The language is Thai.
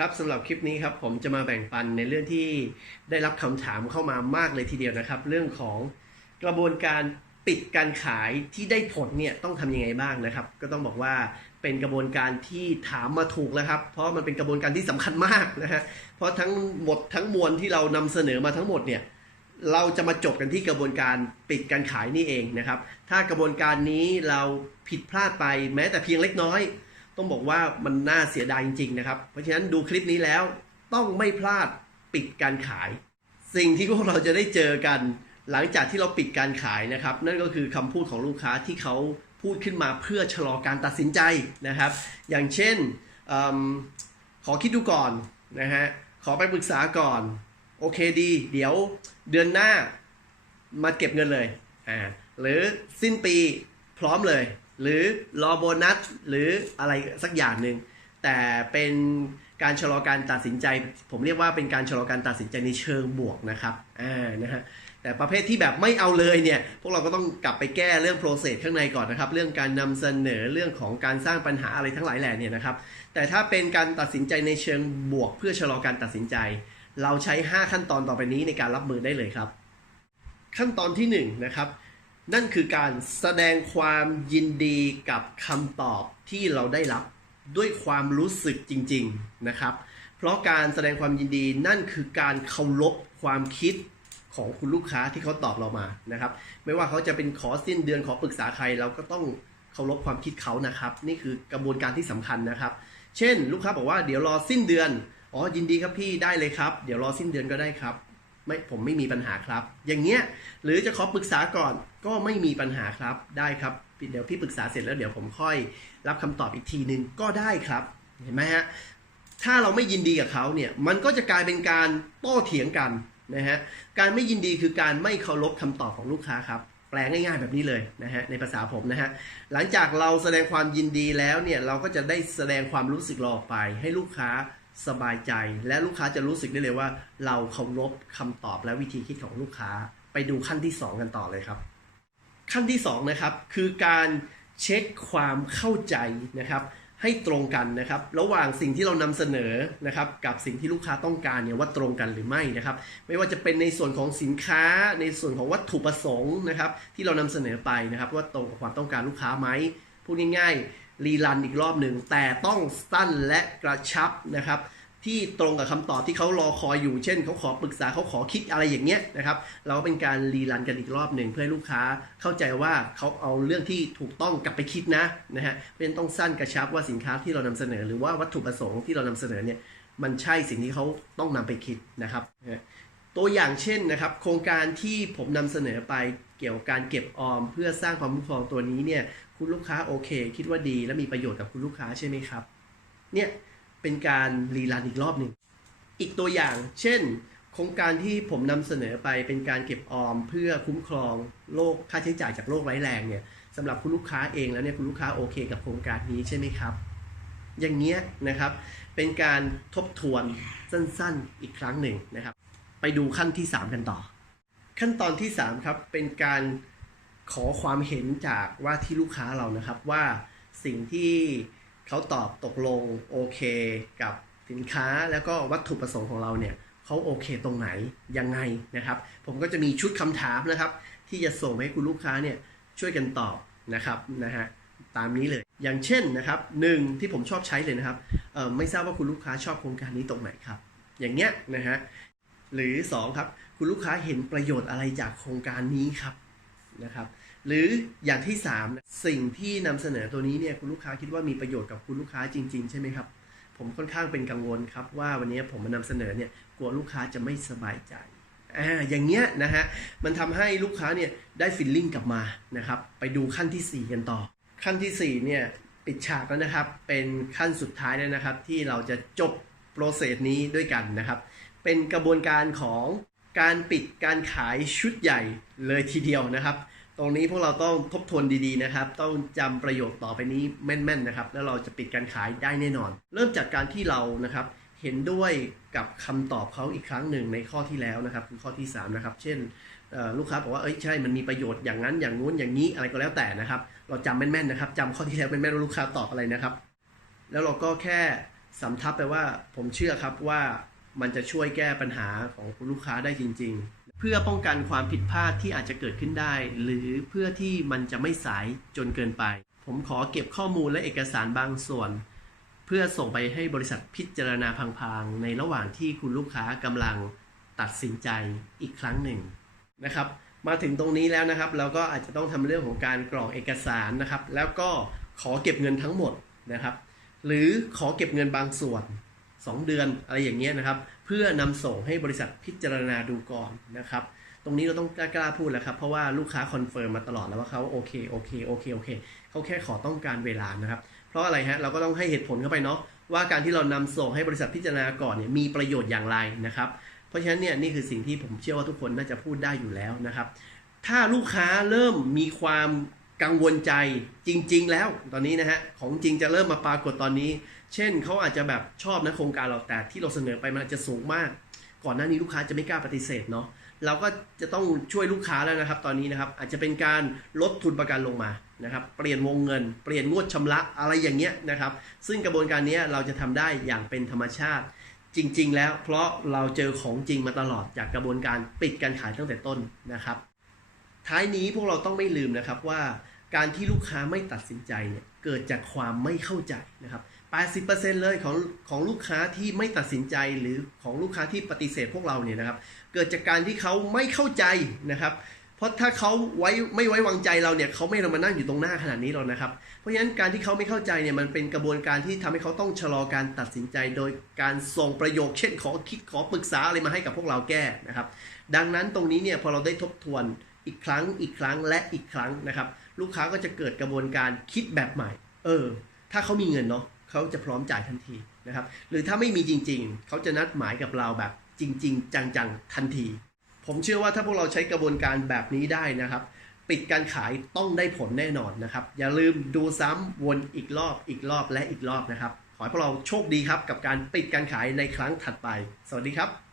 ครับสำหรับคลิปนี้ครับผมจะมาแบ่งปันในเรื่องที่ได้รับคำถามเข้ามามากเลยทีเดียวนะครับ เรื่องของกระบวนการปิดการขายที่ได้ผลเนี่ยต้องทำยังไงบ้างนะครับ ก็ต้องบอกว่าเป็นกระบวนการที่ถามมาถูกแล้วครับ เพราะมันเป็นกระบวนการที่สำคัญมากนะฮะเพราะทั้งหมดทั้งมวลที่เรานำเสนอมาทั้งหมดเนี่ยเราจะมาจบกันที่กระบวนการปิดการขายนี่เองนะครับ ถ้ากระบวนการนี้เราผิดพลาดไปแม้แต่เพียงเล็กน้อย ต้องบอกว่ามันน่าเสียดายจริงๆนะครับ เพราะฉะนั้นดูคลิปนี้แล้วต้องไม่พลาดปิดการขาย สิ่งที่พวกเราจะได้เจอกัน หลังจากที่เราปิดการขายนะครับ นั่นก็คือคำพูดของลูกค้าที่เขาพูดขึ้นมาเพื่อชะลอการตัดสินใจนะครับ อย่างเช่นอขอคิดดูก่อนนะฮะขอไปปรึกษาก่อน โอเคดี เดี๋ยวเดือนหน้ามาเก็บเงินเลยอ่าหรือสิ้นปีพร้อมเลย หรือรอโบนัสหรืออะไรสักอย่างหนึ่งแต่เป็นการชะลอการตัดสินใจ ผมเรียกว่าเป็นการชะลอการตัดสินใจในเชิงบวกนะครับอ่านะฮะแต่ประเภทที่แบบไม่เอาเลยเนี่ย พวกเราก็ต้องกลับไปแก้เรื่องโปรเซสข้างในก่อนนะครับ เรื่องการนำเสนอเรื่องของการสร้างปัญหาอะไรทั้งหลายแหล่เนี่ยนะครับ แต่ถ้าเป็นการตัดสินใจในเชิงบวก เพื่อชะลอการตัดสินใจ เราใช้ 5 ขั้นตอนต่อไปนี้ในการรับมือได้เลยครับ ขั้นตอนที่1นงนะครับ นั่นคือการแสดงความยินดีกับคำตอบที่เราได้รับด้วยความรู้สึกจริง ๆนะครับ เพราะการแสดงความยินดีนั่นคือการเคารพความคิดของคุณลูกค้าที่เขาตอบเรามานะครับ ไม่ว่าเขาจะเป็นขอสิ้นเดือนขอปรึกษาใครเราก็ต้องเคารพความคิดเขานะครับ นี่คือกระบวนการที่สำคัญนะครับ เช่น ลูกค้าบอกว่าเดี๋ยวรอสิ้นเดือนอ๋อยินดีครับพี่ได้เลยครับ เดี๋ยวรอสิ้นเดือนก็ได้ครับ ไม่ผมไม่มีปัญหาครับ อย่างเงี้ยหรือจะขอปรึกษาก่อนก็ไม่มีปัญหาครับได้ครับเดี๋ยวพี่ปรึกษาเสร็จแล้วเดี๋ยวผมค่อยรับคำตอบอีกทีนึงก็ได้ครับเห็นไหมฮะถ้าเราไม่ยินดีกับเขาเนี่ยมันก็จะกลายเป็นการโต้เถียงกันนะฮะการไม่ยินดีคือการไม่เคารพคำตอบของลูกค้าครับแปลง่ายๆแบบนี้เลยนะฮะในภาษาผมนะฮะหลังจากเราแสดงความยินดีแล้วเนี่ยเราก็จะได้แสดงความรู้สึกเราออกไปให้ลูกค้า สบายใจและลูกค้าจะรู้สึกได้เลยว่า เราเคารพคำตอบและวิธีคิดของลูกค้า ไปดูขั้นที่ 2 กันต่อเลยครับ ขั้นที่2นะครับคือการเช็คความเข้าใจนะครับให้ตรงกันนะครับระหว่างสิ่งที่เรานำเสนอนะครับกับสิ่งที่ลูกค้าต้องการเนี่ยว่าตรงกันหรือไม่นะครับ ไม่ว่าจะเป็นในส่วนของสินค้าในส่วนของวัตถุประสงค์นะครับที่เรานำเสนอไปนะครับ ว่าตรงกับความต้องการลูกค้าไหมพูดง่ายๆ รีรันอีกรอบหนึ่ง แต่ต้องสั้นและกระชับนะครับ ที่ตรงกับคำตอบที่เขารอคอยอยู่ เช่นเขาขอปรึกษาเขาขอคิดอะไรอย่างเงี้ยนะครับ เราก็เป็นการรีรันกันอีกรอบหนึ่งเพื่อให้ลูกค้าเข้าใจว่าเขาเอาเรื่องที่ถูกต้องกลับไปคิดนะนะฮะเพราะฉะนั้นต้องสั้นกระชับว่าสินค้าที่เรานำเสนอ หรือว่าวัตถุประสงค์ที่เรานำเสนอเนี่ยมันใช่สิ่งที่เขาต้องนำไปคิดนะครับ ตัวอย่างเช่นนะครับ โครงการที่ผมนำเสนอไปเกี่ยวกับการเก็บออม เพื่อสร้างความคุ้มครองตัวนี้เนี่ย คุณลูกค้าโอเค คิดว่าดีและมีประโยชน์กับคุณลูกค้าใช่ไหมครับ เนี่ยเป็นการรีรันอีกรอบหนึ่ง อีกตัวอย่าง เช่น โครงการที่ผมนำเสนอไปเป็นการเก็บออมเพื่อคุ้มครองโรคค่าใช้จ่ายจากโรคร้ายแรงเนี่ยสำหรับคุณลูกค้าเองแล้วเนี่ยคุณลูกค้าโอเค กับโครงการนี้ใช่ไหมครับ อย่างเงี้ยนะครับเป็นการทบทวนสั้นๆอีกครั้งหนึ่งนะครับ ไปดูขั้นที่ 3 กันต่อ ขั้นตอนที่ 3 ครับ เป็นการ ขอความเห็นจากว่าที่ลูกค้าเรานะครับว่าสิ่งที่เขาตอบตกลงโอเคกับสินค้าแล้วก็วัตถุประสงค์ของเราเนี่ยเขาโอเคตรงไหนยังไงนะครับ ผมก็จะมีชุดคำถามนะครับ ที่จะส่งให้คุณลูกค้าเนี่ยช่วยกันตอบนะครับนะฮะตามนี้เลยอย่างเช่นนะครับหนึ่งที่ผมชอบใช้เลยนะครับไม่ทราบว่าคุณลูกค้าชอบโครงการนี้ตรงไหนครับ อย่างเงี้ยนะฮะหรือสองครับ คุณลูกค้าเห็นประโยชน์อะไรจากโครงการนี้ครับนะครับ หรืออย่างที่ 3 สิ่งที่นำเสนอตัวนี้เนี่ยคุณลูกค้าคิดว่ามีประโยชน์กับคุณลูกค้าจริง ๆ ใช่ไหมครับ ผมค่อนข้างเป็นกังวลครับว่าวันนี้ผมมานำเสนอเนี่ยกลัวลูกค้าจะไม่สบายใจอ่าอย่างเงี้ยนะฮะมันทำให้ลูกค้าเนี่ยได้ฟิลลิ่งกลับมานะครับไปดูขั้นทีสี่4 กันต่อ ขั้นทีสี่4เนี่ยปิดฉากแล้วนะครับเป็นขั้นสุดท้ายแล้วนะครับ ที่เราจะจบโปรเซสนี้ด้วยกันนะครับ เป็นกระบวนการของการปิดการขายชุดใหญ่เลยทีเดียวนะครับ ตรงนี้พวกเราต้องทบทวนดีๆนะครับ ต้องจำประโยคต่อไปนี้แม่นๆนะครับ แล้วเราจะปิดการขายได้แน่นอน เริ่มจากการที่เรานะครับ เห็นด้วยกับคำตอบเขาอีกครั้งหนึ่งในข้อที่แล้วนะครับ คือข้อที่3นะครับ เช่นลูกค้าบอกว่าเอ้ยใช่มันมีประโยชน์อย่างนั้นอย่างงู้นอย่างนี้อะไรก็แล้วแต่นะครับ เราจำแม่นๆนะครับจำข้อที่แล้วแม่นๆว่าลูกค้าตอบอะไรนะครับ แล้วเราก็แค่สำทับไปว่าผมเชื่อครับว่ามันจะช่วยแก้ปัญหาของคุณลูกค้าได้จริง ๆ เพื่อป้องกันความผิดพลาดที่อาจจะเกิดขึ้นได้ หรือเพื่อที่มันจะไม่สายจนเกินไป ผมขอเก็บข้อมูลและเอกสารบางส่วน เพื่อส่งไปให้บริษัทพิจารณาพังๆในระหว่างที่คุณลูกค้ากำลังตัดสินใจอีกครั้งหนึ่งนะครับ มาถึงตรงนี้แล้วนะครับ เราก็อาจจะต้องทำเรื่องของการกรอกเอกสารนะครับ แล้วก็ขอเก็บเงินทั้งหมดนะครับ หรือขอเก็บเงินบางส่วน 2 เดือนอะไรอย่างเงี้ยนะครับ เพื่อนำส่งให้บริษัทพิจารณาดูก่อนนะครับ ตรงนี้เราต้องกล้าๆพูดแล้วครับ เพราะว่าลูกค้าคอนเฟิร์มมาตลอดแล้วว่าเขาโอเคโอเคโอเคโอเคเขาแค่ขอต้องการเวลานะครับ เพราะอะไรฮะเราก็ต้องให้เหตุผลเข้าไปเนาะว่าการที่เรานำส่งให้บริษัทพิจารณาก่อนเนี่ยมีประโยชน์อย่างไรนะครับ เพราะฉะนั้นเนี่ยนี่คือสิ่งที่ผมเชื่อว่าทุกคนน่าจะพูดได้อยู่แล้วนะครับ ถ้าลูกค้าเริ่มมีความกังวลใจจริง ๆ แล้วตอนนี้นะฮะของจริงจะเริ่มมาปรากฏตอนนี้ เช่นเขาอาจจะแบบชอบนะโครงการเราแต่ที่เราเสนอไปมันอาจจะสูงมาก ก่อนหน้านี้ลูกค้าจะไม่กล้าปฏิเสธเนาะเราก็จะต้องช่วยลูกค้าแล้วนะครับ ตอนนี้นะครับอาจจะเป็นการลดทุนประกันลงมานะครับ เปลี่ยนวงเงิน เปลี่ยนงวดชำระอะไรอย่างเงี้ยนะครับ ซึ่งกระบวนการนี้เราจะทำได้อย่างเป็นธรรมชาติจริง ๆ แล้วเพราะเราเจอของจริงมาตลอดจากกระบวนการปิดการขายตั้งแต่ต้นนะครับ ท้ายนี้พวกเราต้องไม่ลืมนะครับว่า การที่ลูกค้าไม่ตัดสินใจเนี่ยเกิดจากความไม่เข้าใจนะครับ 80%เลยของของลูกค้าที่ไม่ตัดสินใจหรือของลูกค้าที่ปฏิเสธพวกเราเนี่ยนะครับ เกิดจากการที่เขาไม่เข้าใจนะครับ เพราะถ้าเขาไว้ไม่ไว้วางใจเราเนี่ยเขาไม่มานั่งอยู่ตรงหน้าขนาดนี้หรอกนะครับ เพราะฉะนั้นการที่เขาไม่เข้าใจเนี่ยมันเป็นกระบวนการที่ทำให้เขาต้องชะลอการตัดสินใจ โดยการส่งประโยค เช่นขอคิดขอปรึกษาอะไรมาให้กับพวกเราแก้นะครับ ดังนั้นตรงนี้เนี่ยพอเราได้ทบทวนอีกครั้งอีกครั้งและอีกครั้งนะครับ ลูกค้าก็จะเกิดกระบวนการคิดแบบใหม่ เออ ถ้าเขามีเงินเนาะเขาจะพร้อมจ่ายทันทีนะครับ หรือถ้าไม่มีจริง ๆ เขาจะนัดหมายกับเราแบบจริง ๆ จังๆ ทันที ผมเชื่อว่าถ้าพวกเราใช้กระบวนการแบบนี้ได้นะครับ ปิดการขายต้องได้ผลแน่นอนนะครับ อย่าลืมดูซ้ำวนอีกรอบอีกรอบและอีกรอบนะครับ ขอให้พวกเราโชคดีครับกับการปิดการขายในครั้งถัดไป สวัสดีครับ